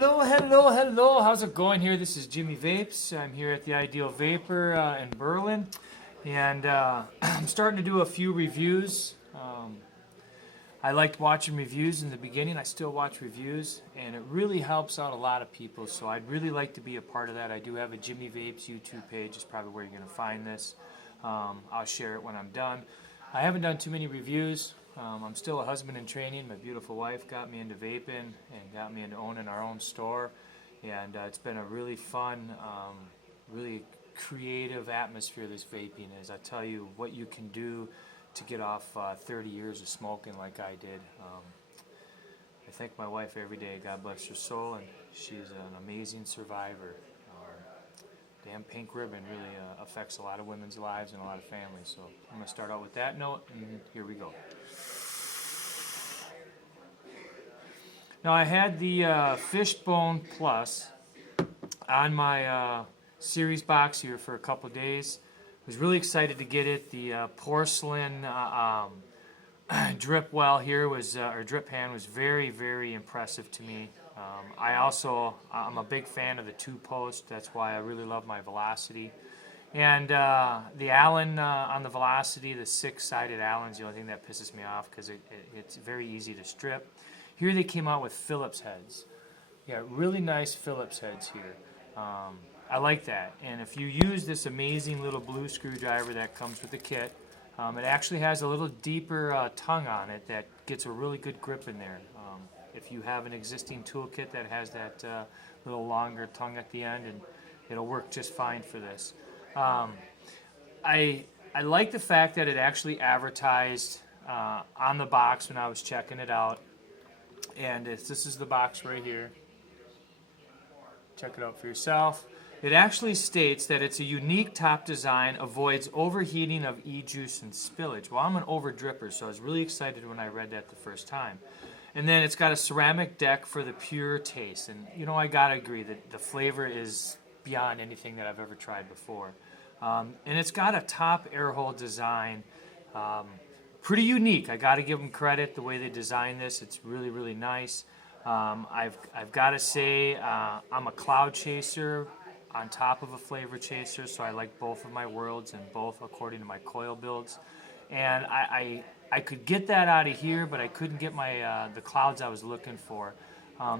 Hello. How's it going here? This is Jimmy Vapes. I'm here at the Ideal Vapor in Berlin, and I'm starting to do a few reviews. I liked watching reviews in the beginning. I still watch reviews, and it really helps out a lot of people, so I'd really like to be a part of that. I do have a Jimmy Vapes YouTube page. It's probably where you're going to find this. I'll share it when I'm done. I haven't done too many reviews. I'm still a husband in training. My beautiful wife got me into vaping and got me into owning our own store, and it's been a really fun, really creative atmosphere this vaping is. I tell you what you can do to get off 30 years of smoking like I did. I thank my wife every day, God bless her soul, and she's an amazing survivor. Damn pink ribbon really affects a lot of women's lives and a lot of families. So I'm going to start out with that note, and here we go. Now I had the Fishbone Plus on my series box here for a couple days. I was really excited to get it. The porcelain drip well here was, or drip pan was very, very impressive to me. I'm a big fan of the two-post. That's why I really love my Velocity. And the Allen on the Velocity, the six-sided Allen's the only thing that pisses me off because it's very easy to strip. Here they came out with Phillips heads. Yeah, really nice Phillips heads here. I like that. And if you use this amazing little blue screwdriver that comes with the kit, it actually has a little deeper tongue on it that gets a really good grip in there. If you have an existing toolkit that has that little longer tongue at the end, and it'll work just fine for this. I like the fact that it actually advertised on the box when I was checking it out, and this is the box right here. Check it out for yourself. It actually states that it's a unique top design, avoids overheating of e-juice and spillage. Well, I'm an over-dripper, so I was really excited when I read that the first time. And then it's got a ceramic deck for the pure taste. And, you know, I got to agree that the flavor is beyond anything that I've ever tried before. And it's got a top air hole design. Pretty unique. I got to give them credit the way they designed this. It's really, really nice. I've got to say I'm a cloud chaser on top of a flavor chaser, so I like both of my worlds and both according to my coil builds. And I could get that out of here, but I couldn't get my the clouds I was looking for.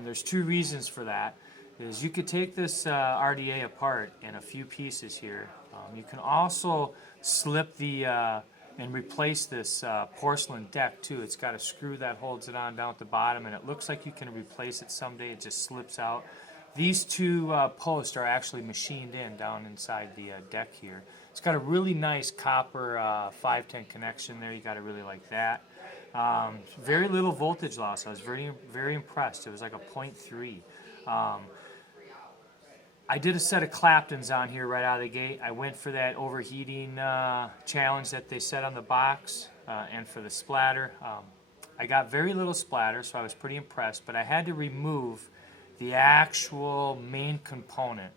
There's two reasons for that. Is you could take this RDA apart in a few pieces here. You can also slip the and replace this porcelain deck too. It's got a screw that holds it on down at the bottom, and it looks like you can replace it someday. It just slips out. These two posts are actually machined in down inside the deck here. It's got a really nice copper 510 connection there. You got to really like that. Very little voltage loss. I was very, very impressed. It was like a 0.3. I did a set of Claptons on here right out of the gate. I went for that overheating challenge that they set on the box and for the splatter. I got very little splatter, so I was pretty impressed, but I had to remove the actual main component.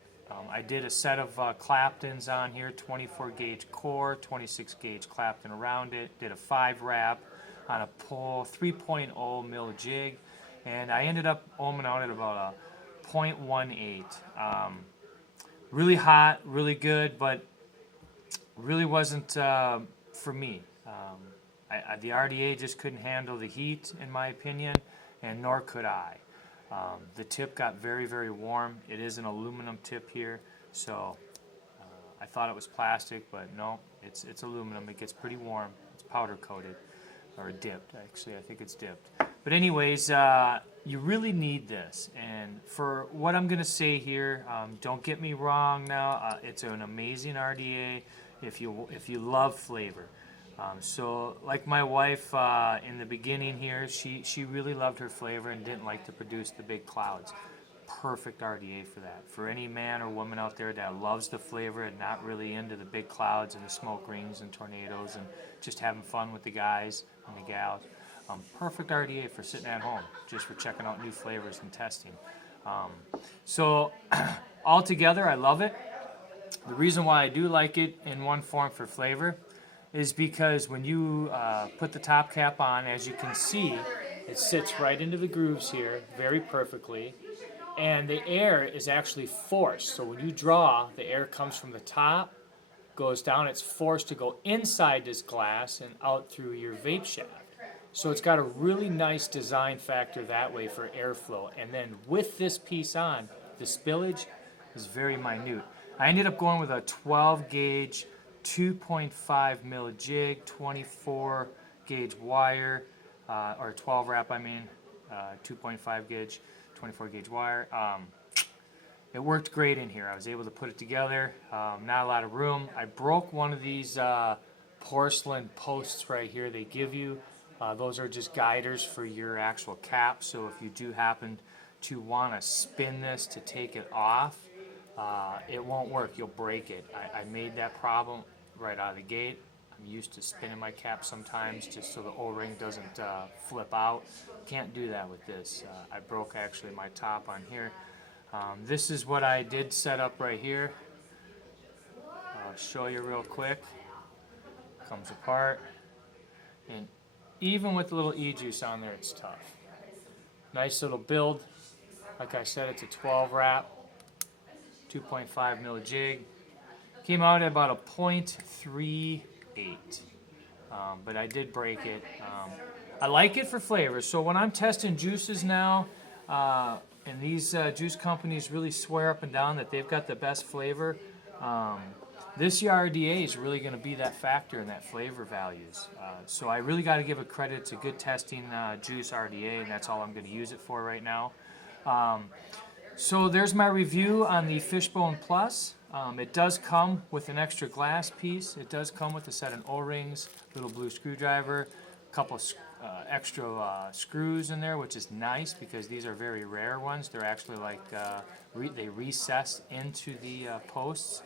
I did a set of Claptons on here, 24 gauge core, 26 gauge Clapton around it, did a 5 wrap on a pull 3.0 mil jig, and I ended up ohming out at about a 0.18. Really hot, really good, but really wasn't for me. The RDA just couldn't handle the heat, in my opinion, and nor could I. The tip got very, very warm. It is an aluminum tip here, so I thought it was plastic, but no, it's aluminum. It gets pretty warm. It's powder coated, or dipped, actually. I think it's dipped. But anyways, you really need this. And for what I'm going to say here, don't get me wrong now, it's an amazing RDA if you love flavor. So like my wife in the beginning here, she really loved her flavor and didn't like to produce the big clouds. Perfect RDA for that. For any man or woman out there that loves the flavor and not really into the big clouds and the smoke rings and tornadoes and just having fun with the guys and the gals. Perfect RDA for sitting at home, just for checking out new flavors and testing. So altogether, I love it. The reason why I do like it in one form for flavor is because when you put the top cap on, as you can see, it sits right into the grooves here very perfectly. and the air is actually forced. So when you draw, the air comes from the top, goes down, it's forced to go inside this glass and out through your vape shaft. So it's got a really nice design factor that way for airflow. And then with this piece on, the spillage is very minute. I ended up going with a 12 gauge, 2.5 mil jig, 24 gauge wire, or 12 wrap I mean, 2.5 gauge, 24 gauge wire. It worked great in here. I was able to put it together. Not a lot of room. I broke one of these porcelain posts right here they give you. Those are just guiders for your actual cap. So if you do happen to want to spin this to take it off, it won't work. You'll break it. I made that problem right out of the gate. I'm used to spinning my cap sometimes just so the O-ring doesn't flip out. Can't do that with this. I broke actually my top on here. This is what I did set up right here. I'll show you real quick. Comes apart. And even with the little E-juice on there, it's tough. Nice little build. Like I said, it's a 12 wrap, 2.5 mil jig. Came out at about a 0.38. But I did break it. I like it for flavor. So when I'm testing juices now, and these juice companies really swear up and down that they've got the best flavor, this RDA is really going to be that factor in that flavor values. So I really got to give a credit to good testing juice RDA, and that's all I'm going to use it for right now. So there's my review on the Fishbone Plus. It does come with an extra glass piece. It does come with a set of O-rings, little blue screwdriver, a couple extra screws in there, which is nice because these are very rare ones. They're actually like, they recess into the posts.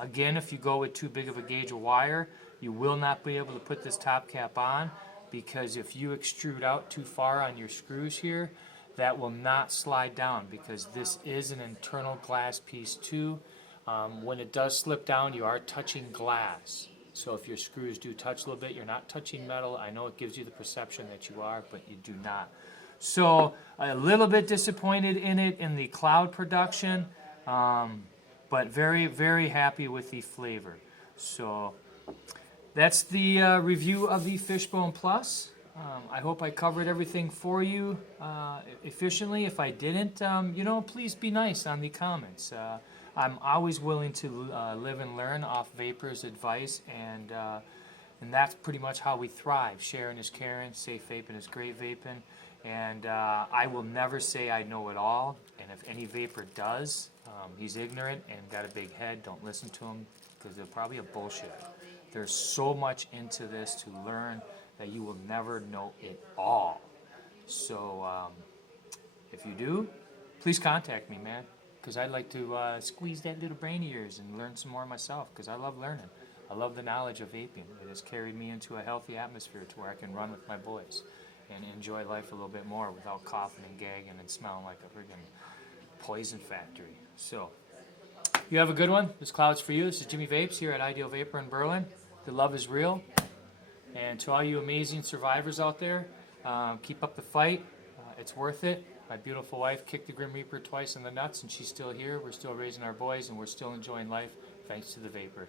Again, if you go with too big of a gauge of wire, you will not be able to put this top cap on, because if you extrude out too far on your screws here, that will not slide down, because this is an internal glass piece too. When it does slip down, you are touching glass. So if your screws do touch a little bit, you're not touching metal. I know it gives you the perception that you are, but you do not. So a little bit disappointed in it in the cloud production, but very, very happy with the flavor. So that's the review of the Fishbone Plus. I hope I covered everything for you efficiently. If I didn't, please be nice on the comments. I'm always willing to live and learn off Vapor's advice, and that's pretty much how we thrive. Sharing is caring, safe vaping is great vaping, and I will never say I know it all, and if any Vapor does, he's ignorant and got a big head. Don't listen to him, because they're probably a bullshit. There's so much into this to learn that you will never know it all. So if you do, please contact me, man, because I'd like to squeeze that little brain of yours and learn some more myself, because I love learning. I love the knowledge of vaping. It has carried me into a healthy atmosphere to where I can run with my boys and enjoy life a little bit more without coughing and gagging and smelling like a friggin' poison factory. So, you have a good one. This cloud's for you. This is Jimmy Vapes here at Ideal Vapor in Berlin. The love is real. And to all you amazing survivors out there, keep up the fight. It's worth it. My beautiful wife kicked the Grim Reaper twice in the nuts, and she's still here. We're still raising our boys, and we're still enjoying life thanks to the Vapor.